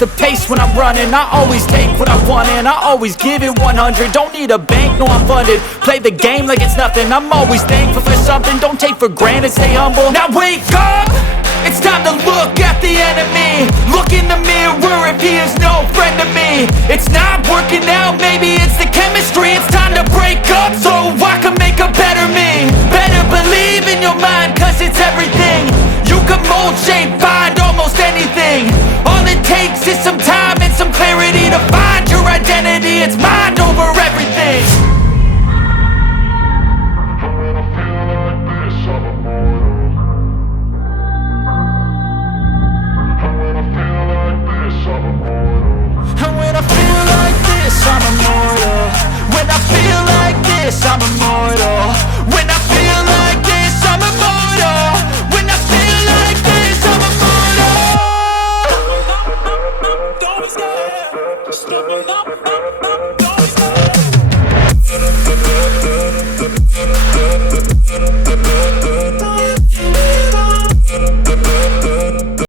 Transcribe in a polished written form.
the pace when I'm running. I always take what I want and I always give it 100. Don't need a bank, no I'm funded. Play the game like it's nothing. I'm always thankful for something. Don't take for granted, stay humble. Now wake up! It's time to look at the enemy. Look in the mirror if he is no friend to me. It's not working out, maybe it's the chemistry. It's time to break up so I can make a better me. Better believe in your mind, cause it's everything. You can mold, shape, find almost anything. All it takes is some time and some clarity to find your identity. It's mind over everything. And when I feel like this, I'm immortal. When I feel like this, I'm immortal. When